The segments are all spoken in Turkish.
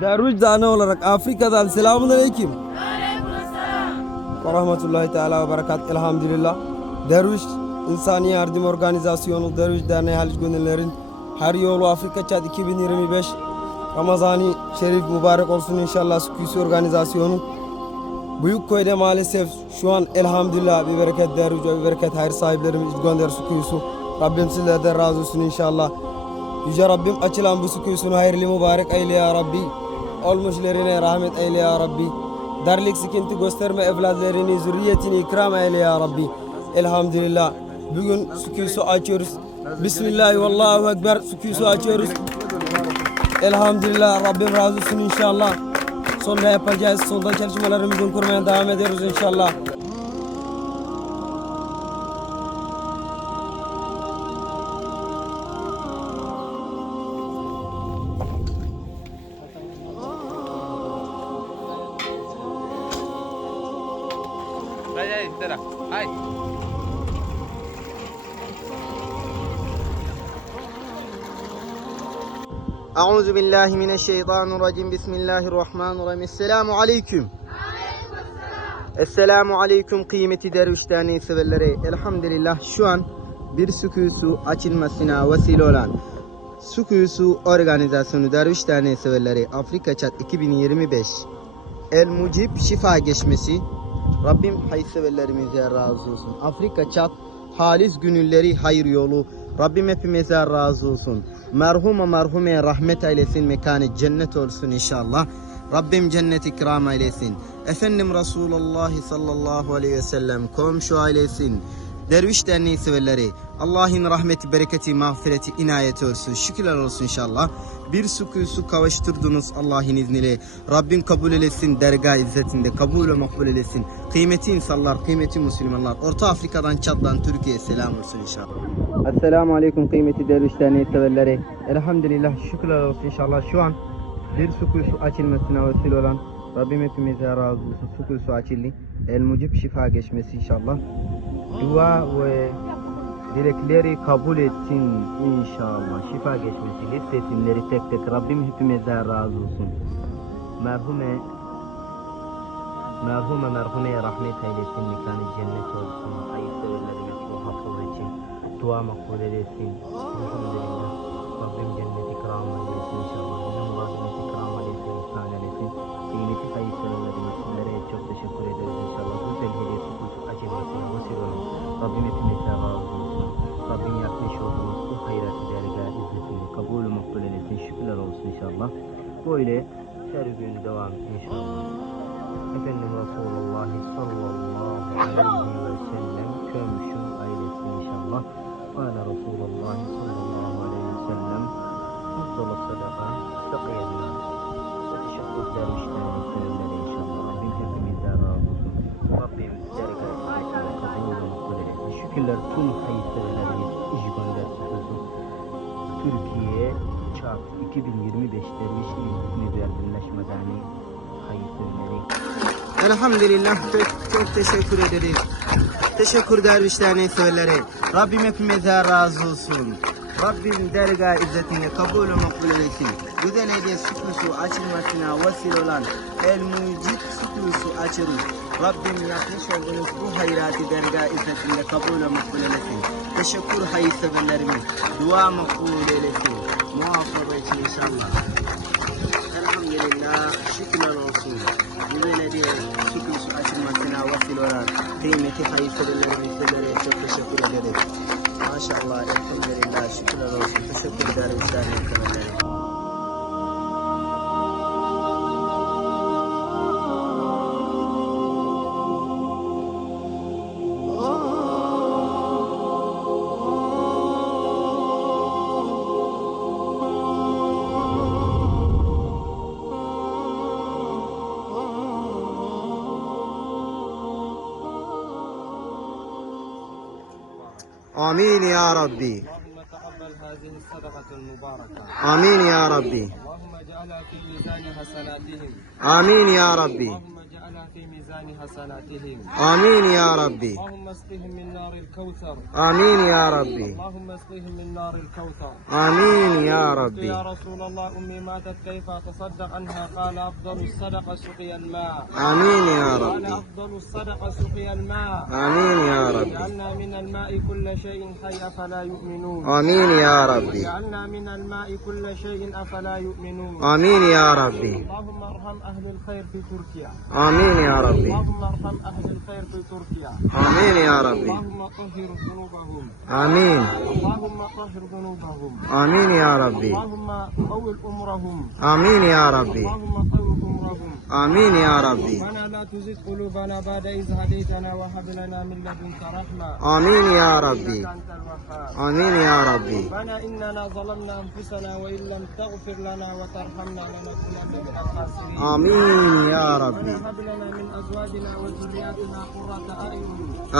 Derviş Zane olarak Afrika'dan selamun aleyküm. Ve rahmetullahi teala ve berekat elhamdülillah. Derviş İnsani Yardım Organizasyonu Derviş Derneği Halis Gönüller'in her yolu Afrika Çat 2025 Ramazani Şerif mübarek olsun inşallah Süküsü Organizasyonu. Büyükkoy'da maalesef şu an elhamdülillah bir bereket derviş bir bereket hayır sahiplerimiz gönder Süküsü. Rabbim sizlerden razı olsun inşallah. Yüce Rabbim açılan bu sükûsunu hayırlı mübarek eyle ya Rabbi. Olmuşlarına rahmet eyle ya Rabbi. Darlık sıkıntı gösterme evlatlarını, zürriyetini ikram eyle ya Rabbi. Elhamdülillah. Bugün sükûsu açıyoruz. Bismillah vallahu ekber sükûsu açıyoruz. Elhamdülillah Rabbim razı olsun inşallah. Sonra yapacağız. Sondan çalışmalarımızı kurmaya devam ediyoruz inşallah. Dai, dai, Tera. Hai. أعوذ بالله من الشيطان الرجيم بسم الله الرحمن الرحيم السلام عليكم Esselamu Aleyküm kıymeti derviş derneği severleri. Elhamdülillah şu an bir sükûsu açılmasına vesile olan Sükûsu organizasyonu derviş derneği severleri Afrika Çat 2025 El Mucib şifa geçmesi Rabbim hayır severlerimize razı olsun. Afrika Çat halis günülleri hayır yolu Rabbim hepimize razı olsun. Merhuma merhume rahmet eylesin mekanı cennet olsun inşallah. Rabbim cennet ikram eylesin. Efendim Resulullah sallallahu aleyhi ve sellem komşu ailesin. Derviş derneği severleri Allah'ın rahmeti, bereketi, mağfireti, inayeti olsun. Şükürler olsun inşallah. Bir sükûsu kavuşturdunuz Allah'ın izniyle. Rabbim kabul eylesin dergah izzetinde. Kabul ve makbul eylesin. Kıymeti insanlar, kıymeti Müslümanlar. Orta Afrika'dan, Çad'dan, Türkiye'ye selam olsun inşallah. Esselamu Aleyküm kıymeti derviş derneği severleri. Elhamdülillah şükürler olsun inşallah. Şu an bir sükûsu açılmasına vesile olan Rabbim hepimize razı olsun. Sükûsu açıldı. El mucib şifa geçmesi inşallah. Dua ve dilekleri kabul etsin inşallah. Şifa geçmesi listesinleri tek tek Rabbim hepimize razı olsun. Merhume merhume merhumeye rahmet eylesin. Mekanı cennet olsun. Hayır severlerime o hafız için dua makbul eylesin. Elhamdülillah. Rabbim cennet ikram eylesin inşallah. Bizim rahmet ikram eylesin. ihsan eylesin. Kıymeti hayır severlerime sizlere çok teşekkür ederiz Rabbim hepimize razı olsun. Rabbim yapmış olduğumuz bu hayratı dergah izzetini kabul makbul eylesin. Şükürler olsun inşallah. Böyle her gün devam inşallah. Efendim Resulullah sallallahu aleyhi ve sellem Şükürler tüm hayırseverlerimiz iş göndersin. Türkiye Çat 2025 Derviş İlmi Birleşmedeni hayırseverleri. Elhamdülillah çok, çok teşekkür ederiz. Teşekkür derviş derneği severleri. Rabbim hepimize razı olsun. Rabbim dergah izzetini kabul makbul eylesin. Güzel hediye sükûsu açılmasına vesile olan El Mucid sükûsu açılır. Rabbim yapmış olduğunuz bu hayratı dergah izzetinde kabul ve makbul eylesin. Teşekkür hayırseverlerimiz. Dua makbul eylesin. Muhafaza için inşallah. Elhamdülillah şükürler olsun. Güzel hediye sükûsu açılmasına vesile olan kıymeti hayırseverlerimiz sizlere çok teşekkür ederiz. Maşallah, elhamdülillah, şükürler olsun. Teşekkür ederim آمين يا ربي. آمين يا ربي. آمين يا ربي. في ميزان حسناتهم. آمين يا ربي. اللهم اسقهم من نار الكوثر. آمين يا ربي. اللهم اسقهم من نار الكوثر. آمين يا ربي. يا رسول الله أمي ماتت كيف أتصدق عنها؟ قال أفضل الصدقة سقي الماء. آمين يا قال ربي أفضل الصدقة سقي الماء. آمين يا ربي. جعلنا من الماء كل شيء حي أفلا يؤمنون. آمين يا ربي. جعلنا من الماء كل شيء أفلا يؤمنون. آمين يا ربي. اللهم ارحم أهل الخير في تركيا. آمين يا ربي. اللهم ارحم أهل الخير في تركيا. آمين يا ربي. اللهم طهر ذنوبهم. آمين. اللهم طهر ذنوبهم. آمين يا ربي. اللهم طول أمرهم آمين يا ربي. اللهم طول أمرهم آمين يا ربي. ربنا لا تزغ قلوبنا بعد إذ هديتنا وهب لنا من لدنك رحمة. آمين يا ربي. آمين يا ربي. ربنا إننا ظلمنا أنفسنا وإن لم تغفر لنا وترحمنا لنكونن من الخاسرين. آمين يا ربي. لنا من أزواجنا وذرياتنا قرة أعين.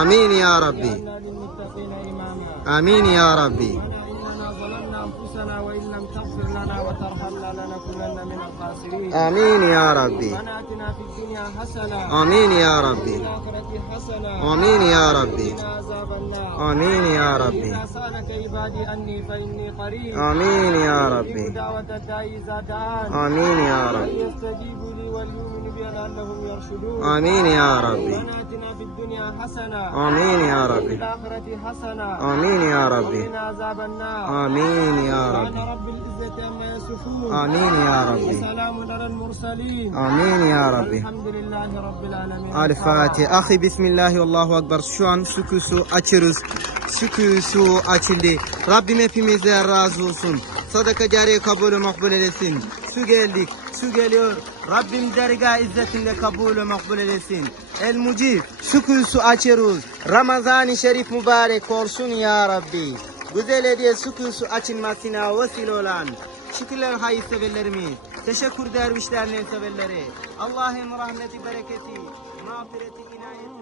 آمين يا ربي. للمتقين إماما. آمين يا ربي. إننا ظلمنا أنفسنا وإن لم تغفر لنا وترحمنا لنكونن من الخاسرين. آمين يا ربي. ربنا آتنا في الدنيا حسنة. آمين يا وفي ربي الآخرة حسنة. آمين يا ربي. وقنا عذاب النار. آمين يا ربي. إذا سألك عبادي أني فإني قريب. آمين يا أجيب ربي. دعوة الداعي إذا دعان. آمين يا ربي. فليستجيبوا لي وليؤمنوا بي لعلهم يرشدون آمين يا ربي ربنا آتنا في الدنيا حسنة آمين يا وفي ربي الآخرة حسنة آمين يا ربي وقنا عذاب النار آمين يا سبحان ربي رب العزة عما يصفون آمين يا ربي وسلام على المرسلين آمين ya Rabbi. الحمد لله رب العالمين Al Fatiha. Ahi Bismillah Allahu Ekber. Şu an şükür su açırız. Şükür su açıldı. Rabbim hepimizden razı olsun. Sadaka cariye kabulü makbul edesin. Su geldik. Su geliyor. Rabbim dergah izzetinde kabulü makbul edesin. El Mucib. Şükür su açıyoruz. Ramazan-ı Şerif mübarek olsun ya Rabbi. Güzel hediye şükür su açılmasına vesile olan Şükürler hayırseverlerimiz. Teşekkür dervişlerinin severleri. Allah'ın rahmeti, bereketi, mağfireti, inayeti.